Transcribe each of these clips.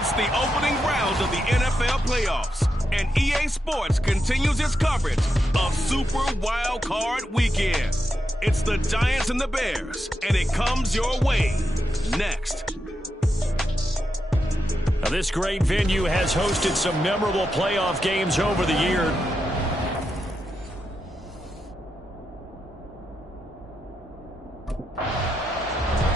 It's the opening round of the NFL playoffs, and EA Sports continues its coverage of Super Wildcard Weekend. It's the Giants and the Bears, and it comes your way next. Now, this great venue has hosted some memorable playoff games over the year.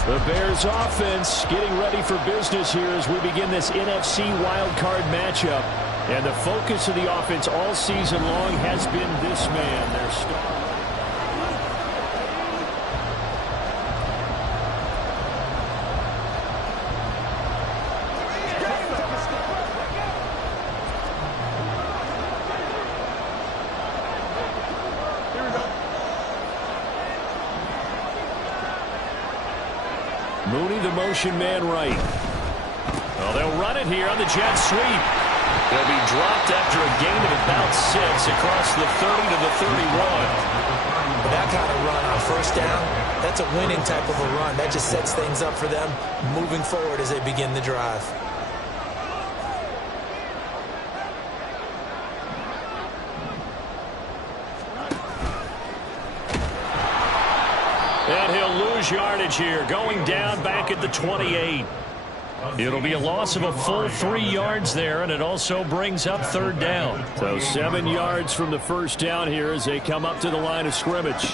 The Bears offense getting ready for business here as we begin this NFC wildcard matchup. And the focus of the offense all season long has been this man, their star. Mooney, the motion man right. Well, they'll run it here on the jet sweep. They'll be dropped after a gain of about 6 across the 30 to the 31. That kind of run on first down, that's a winning type of a run. That just sets things up for them moving forward as they begin the drive. And he'll lose yardage here, going down back at the 28. It'll be a loss of a full 3 yards there, and it also brings up third down. So 7 yards from the first down here as they come up to the line of scrimmage.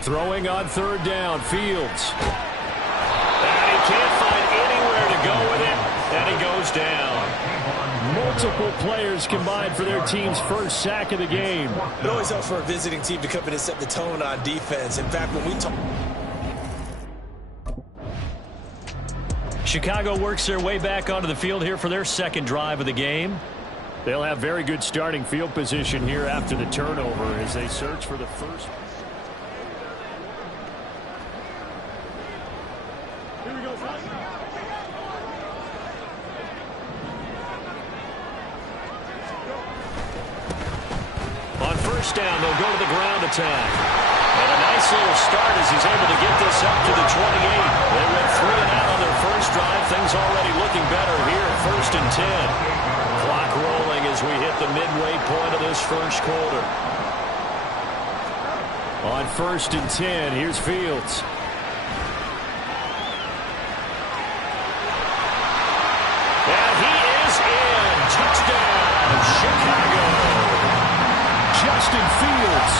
Throwing on third down, Fields. And he can't find anywhere to go with it, and he goes down. Multiple players combined for their team's first sack of the game. It always helps for a visiting team to come in and set the tone on defense. In fact, when we talk... Chicago works their way back onto the field here for their second drive of the game. They'll have very good starting field position here after the turnover as they search for the first. Here we go. On first down, they'll go to the ground attack. And a nice little start as he's able to get this up to the 28. They went 3 and out on their first drive. Things already looking better here at 1st and 10. Clock rolling as we hit the midway point of this first quarter. On 1st and 10, here's Fields. And he is in. Touchdown, Chicago. Justin Fields.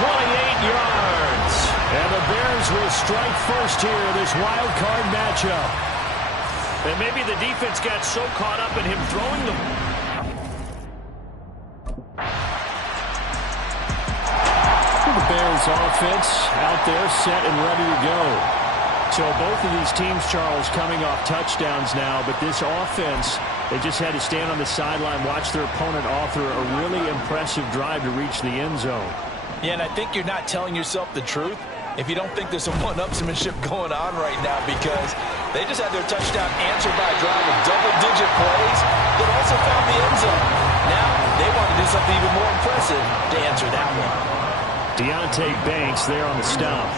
28 yards. And the Bears will strike first here in this wild card matchup. And maybe the defense got so caught up in him throwing the... The Bears offense out there set and ready to go. So both of these teams, Charles, coming off touchdowns now, but this offense, they just had to stand on the sideline, watch their opponent author a really impressive drive to reach the end zone. Yeah, and I think you're not telling yourself the truth if you don't think there's some one-upsmanship going on right now, because they just had their touchdown answered by a drive of double-digit plays that also found the end zone. Now they want to do something even more impressive to answer that one. Deonte Banks there on the stop.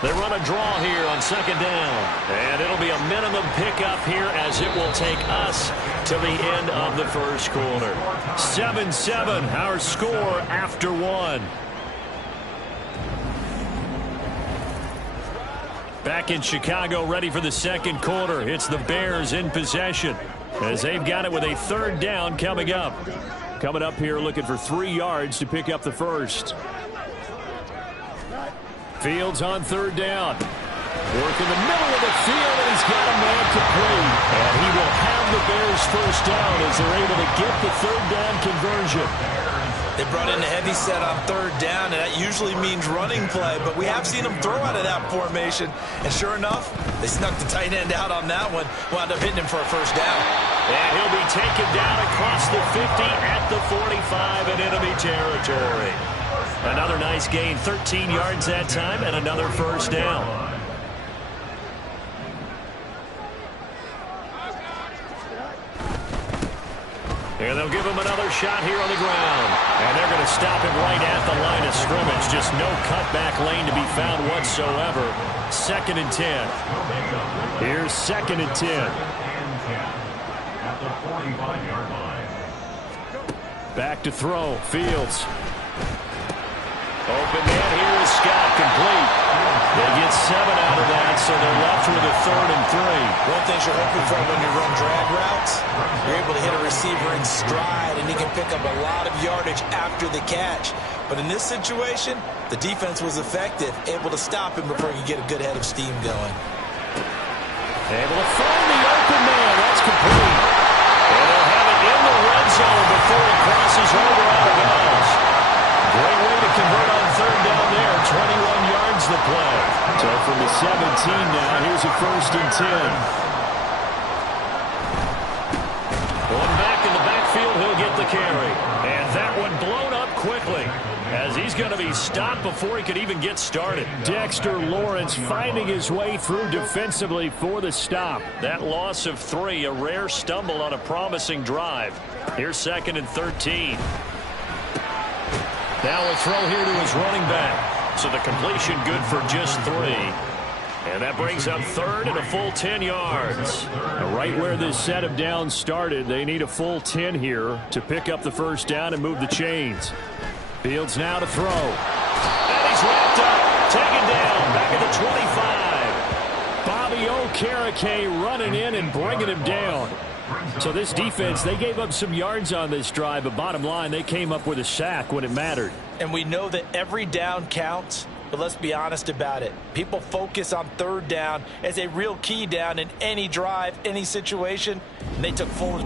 They run a draw here on second down. And it'll be a minimum pickup here as it will take us to the end of the first quarter. 7-7, our score after 1. Back in Chicago, ready for the second quarter. It's the Bears in possession as they've got it with a third down coming up. Coming up here looking for 3 yards to pick up the first. Fields on third down. Work in the middle of the field, and he's got a man complete. And he will have the Bears first down as they're able to get the third down conversion. They brought in a heavy set on third down, and that usually means running play. But we have seen them throw out of that formation. And sure enough, they snuck the tight end out on that one. Wound up hitting him for a first down. And he'll be taken down across the 50 at the 45 in enemy territory. Another nice gain, 13 yards that time, and another first down. And they'll give him another shot here on the ground. And they're going to stop him right at the line of scrimmage. Just no cutback lane to be found whatsoever. 2nd and 10. Here's 2nd and 10. Back to throw. Fields. Open man here is Scott, complete. They get 7 out of that, so they're left with a 3rd and 3. One thing you're hoping for when you run drag routes, you're able to hit a receiver in stride, and he can pick up a lot of yardage after the catch. But in this situation, the defense was effective, able to stop him before he could get a good head of steam going. Able to find the open man. That's complete. And they'll have it in the red zone before it crosses over out of bounds. Great way to convert on 3rd down there. 21 yards the play. So from the 17 now, here's a 1st and 10. One back in the backfield, he'll get the carry. And that one blown up quickly, as he's going to be stopped before he could even get started. Dexter Lawrence finding his way through defensively for the stop. That loss of 3, a rare stumble on a promising drive. Here's 2nd and 13. Now a throw here to his running back. So the completion good for just 3. And that brings up 3rd and a full 10 yards. Right where this set of downs started, they need a full 10 here to pick up the 1st down and move the chains. Fields now to throw. And he's wrapped up, taken down, back at the 25. Bobby Okereke running in and bringing him down. So this defense, they gave up some yards on this drive, but bottom line, they came up with a sack when it mattered. And we know that every down counts, but let's be honest about it. People focus on 3rd down as a real key down in any drive, any situation, and they took full.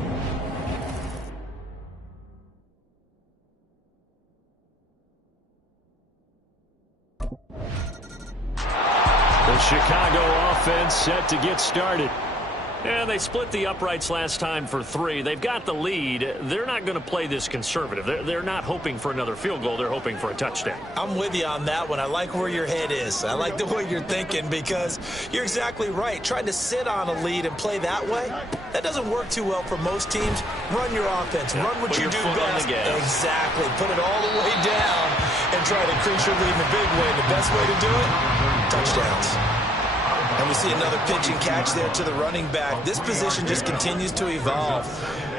The Chicago offense set to get started. And they split the uprights last time for 3. They've got the lead. They're not going to play this conservative. They're not hoping for another field goal. They're hoping for a touchdown. I'm with you on that one. I like where your head is. I like the way you're thinking, because you're exactly right. Trying to sit on a lead and play that way, that doesn't work too well for most teams. Run your offense. Run what you do best. Exactly. Put it all the way down and try to increase your lead in a big way. The best way to do it, touchdowns. And we see another pitch and catch there to the running back. This position just continues to evolve.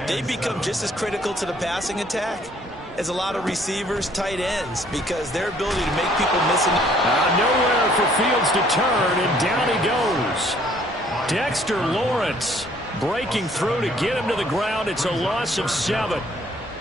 They become just as critical to the passing attack as a lot of receivers, tight ends, because their ability to make people miss. Nowhere for Fields to turn, and down he goes. Dexter Lawrence breaking through to get him to the ground. It's a loss of 7.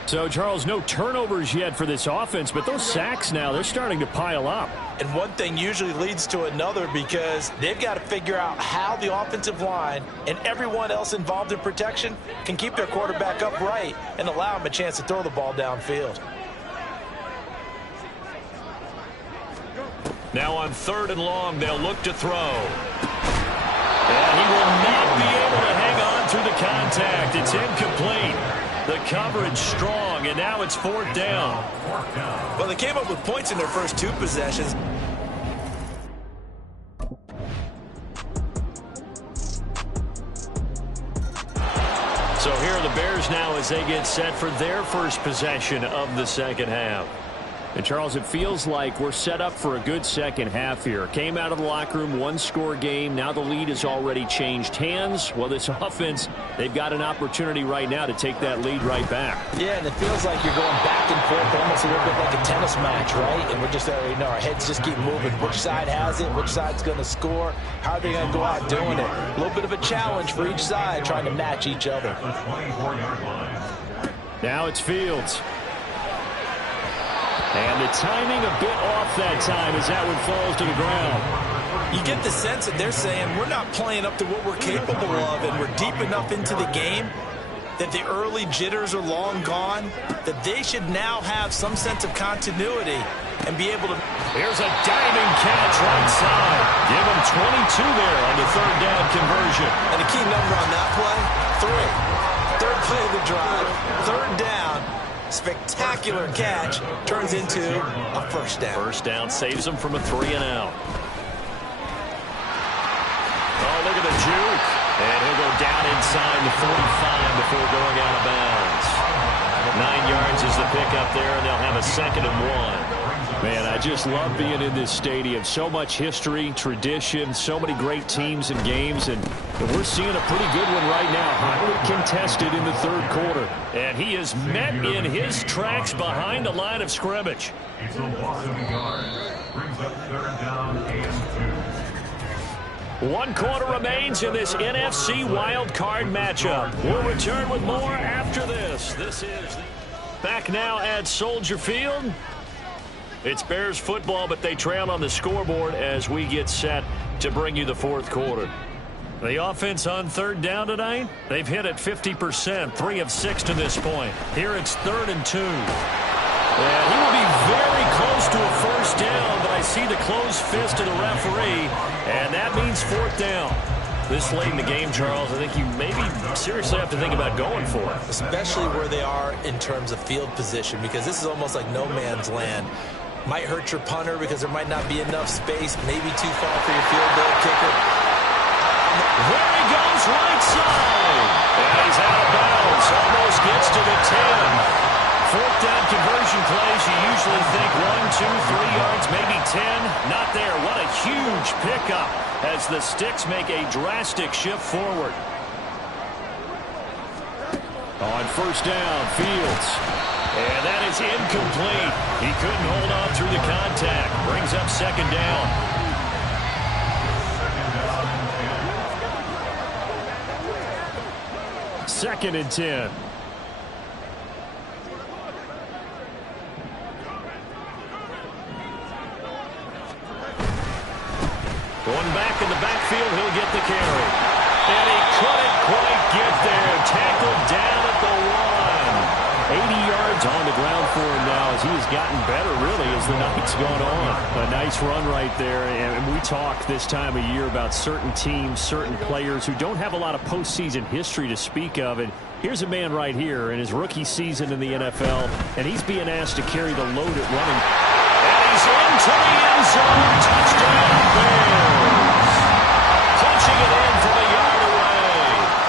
So, Charles, no turnovers yet for this offense, but those sacks now, they're starting to pile up. And one thing usually leads to another, because they've got to figure out how the offensive line and everyone else involved in protection can keep their quarterback upright and allow him a chance to throw the ball downfield. Now on 3rd and long, they'll look to throw. And he will not be able to hang on through the contact. It's incomplete. The coverage strong, and now it's 4th down. Well, they came up with points in their first 2 possessions. So here are the Bears now as they get set for their first possession of the 2nd half. And, Charles, it feels like we're set up for a good second half here. Came out of the locker room, 1-score game. Now the lead has already changed hands. Well, this offense, they've got an opportunity right now to take that lead right back. Yeah, and it feels like you're going back and forth, almost a little bit like a tennis match, right? And we're just, our heads just keep moving. Which side has it? Which side's going to score? How are they going to go out doing it? A little bit of a challenge for each side, trying to match each other. Now it's Fields. And the timing a bit off that time as that one falls to the ground. You get the sense that they're saying we're not playing up to what we're capable of, and we're deep enough into the game that the early jitters are long gone, that they should now have some sense of continuity and be able to. Here's a diving catch right side. Give them 22 there on the 3rd down conversion. And the key number on that play, 3. 3rd play of the drive, 3rd down. Spectacular catch turns into a 1st down. 1st down saves them from a 3-and-out. Oh, look at the juke. And he'll go down inside the 45 before going out of bounds. 9 yards is the pickup there, and they'll have a 2nd and 1. Man, I just love being in this stadium. So much history, tradition, so many great teams and games, and we're seeing a pretty good one right now. Highly contested in the third quarter. And he is met in his tracks behind the line of scrimmage. It's a loss of a yard. Brings up 3rd down and 2. 1 quarter remains in this NFC Wildcard matchup. We'll return with more after this. This is back now at Soldier Field. It's Bears football, but they trail on the scoreboard as we get set to bring you the 4th quarter. The offense on 3rd down tonight, they've hit it 50%, 3 of 6 to this point. Here it's 3rd and 2. And he will be very close to a 1st down, but I see the closed fist of the referee, and that means 4th down. This late in the game, Charles, I think you maybe seriously have to think about going for it. Especially where they are in terms of field position, because this is almost like no man's land. Might hurt your punter because there might not be enough space, maybe too far for your field goal kicker. There he goes, right side. And he's out of bounds. Almost gets to the 10. 4th down conversion plays, you usually think 1, 2, 3 yards, maybe 10. Not there. What a huge pickup as the Sticks make a drastic shift forward. On 1st down, Fields. And that is incomplete. He couldn't hold on through the contact. Brings up 2nd down. Second and 10. Going back in the backfield, he'll get the carry. And he couldn't quite get there. Tackled down at the 1. 80 yards on the ground for him now as he has gotten better, really, as the night's gone on. A nice run right there. And we talk this time of year about certain teams, certain players who don't have a lot of postseason history to speak of. And here's a man right here in his rookie season in the NFL, and he's being asked to carry the load at running. And he's into the end zone. Touchdown, Bears. Punching it in from a yard away.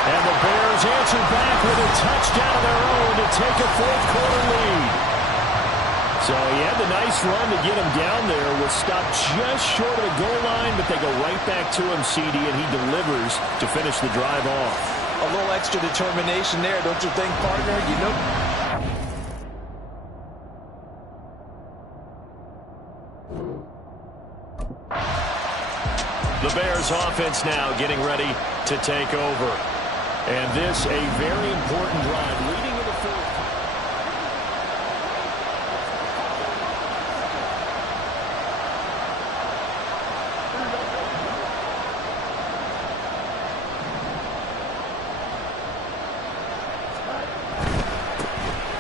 And the Bears answer back with a touchdown of their own to take a 4th quarter lead. So he had the nice run to get him down there. Was stopped just short of the goal line, but they go right back to him, CD, and he delivers to finish the drive off. A little extra determination there, don't you think, partner? You know. The Bears offense now getting ready to take over. And this a very important drive leading to the 4th.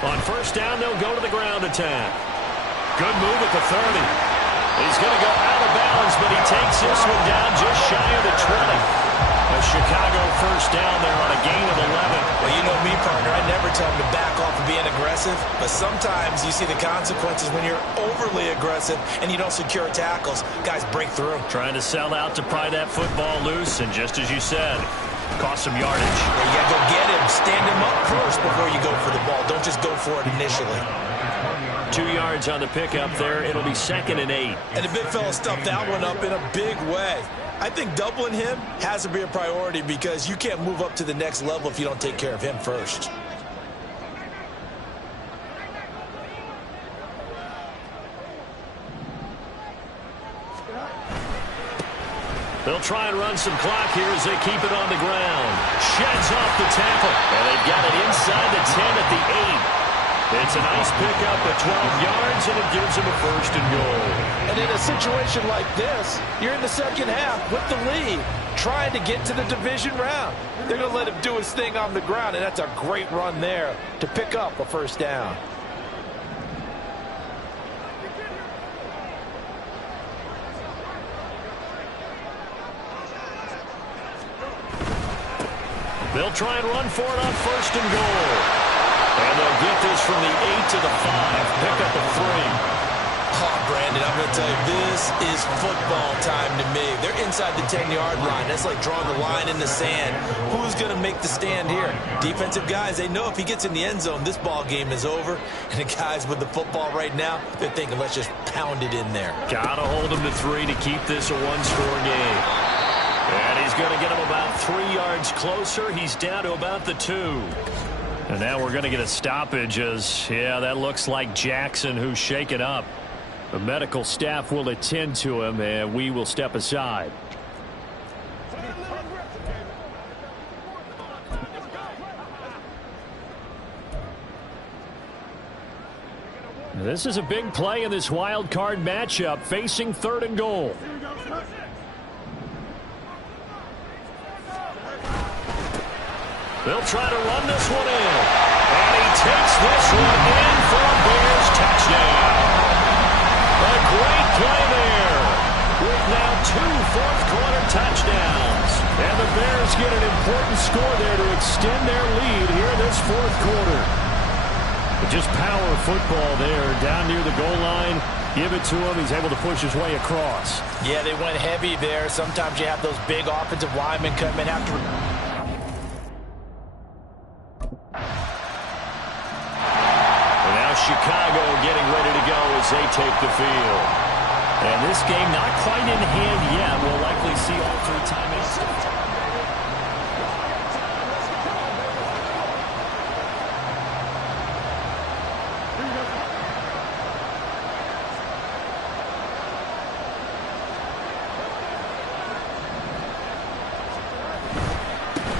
On 1st down, they'll go to the ground attack. Good move at the 30. He's going to go out of bounds, but he takes this one down just shy of the 20. A Chicago 1st down there on a gain of 11. Well, you know me, partner. I never tell him to back off of being aggressive, but sometimes you see the consequences when you're overly aggressive and you don't secure tackles. Guys break through. Trying to sell out to pry that football loose, and just as you said, cost some yardage. Well, you got to go get him. Stand him up first before you go for the ball. Don't just go for it initially. 2 yards on the pickup there. It'll be 2nd and 8. And the big fella stuffed that one up in a big way. I think doubling him has to be a priority because you can't move up to the next level if you don't take care of him first. They'll try and run some clock here as they keep it on the ground. Sheds off the tackle. And they've got it inside the 10 at the 8. It's a nice pickup at 12 yards, and it gives them a 1st and goal. And in a situation like this, you're in the 2nd half with the lead, trying to get to the division round. They're going to let him do his thing on the ground, and that's a great run there to pick up a 1st down. They'll try and run for it on 1st and goal. And they'll get this from the 8 to the 5. Pick up a 3. Oh, Brandon, I'm going to tell you, this is football time to me. They're inside the 10-yard line. That's like drawing the line in the sand. Who's going to make the stand here? Defensive guys, they know if he gets in the end zone, this ball game is over. And the guys with the football right now, they're thinking, let's just pound it in there. Gotta hold him to 3 to keep this a one-score game. And he's going to get him about 3 yards closer. He's down to about the 2. And now we're going to get a stoppage as, yeah, that looks like Jackson who's shaken up. The medical staff will attend to him, and we will step aside. This is a big play in this wild card matchup, facing 3rd and goal. They'll try to run this one in. And he takes this one in for a Bears touchdown. A great play there. With now 2 fourth-quarter touchdowns. And the Bears get an important score there to extend their lead here in this 4th quarter. But just power football there down near the goal line. Give it to him. He's able to push his way across. Yeah, they went heavy there. Sometimes you have those big offensive linemen come in after. Chicago getting ready to go as they take the field. And this game not quite in hand yet. We'll likely see all 3 timeouts.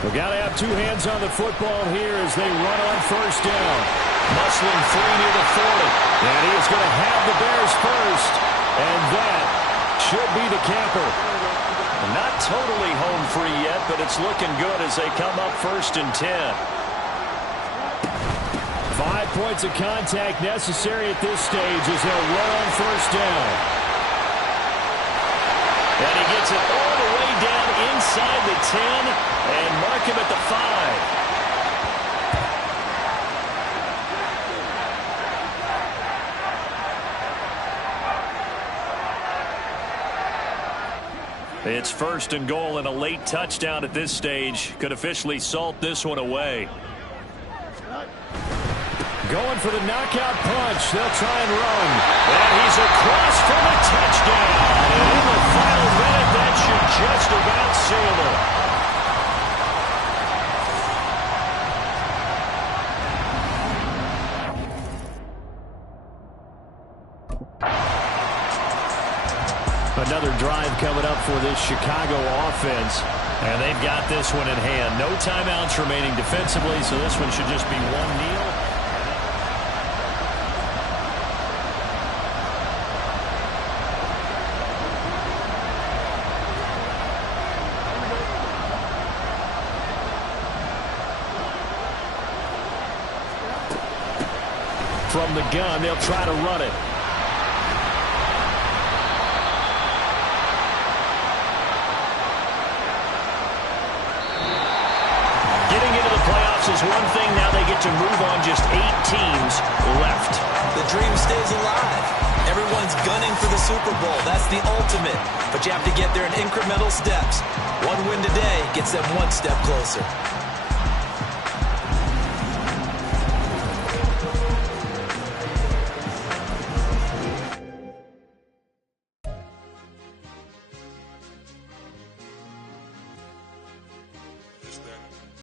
We've got to have 2 hands on the football here as they run on 1st down. Muscling 3 near the 40. And he is going to have the Bears first. And that should be the camper. Not totally home free yet, but it's looking good as they come up 1st and 10. 5 points of contact necessary at this stage as they'll run on 1st down. And he gets it all the way down inside the 10 and mark him at the 5. It's 1st and goal, and a late touchdown at this stage could officially salt this one away. Going for the knockout punch. They'll try and run. And he's across for the touchdown. And in the final minute, that should just about seal it. Another drive coming up for this Chicago offense. And they've got this one in hand. No timeouts remaining defensively, so this one should just be 1 kneel. From the gun, they'll try to run it. Is one thing. Now they get to move on. Just 8 teams left. The dream stays alive. Everyone's gunning for the Super Bowl. That's the ultimate. But you have to get there in incremental steps. One win today gets them 1 step closer.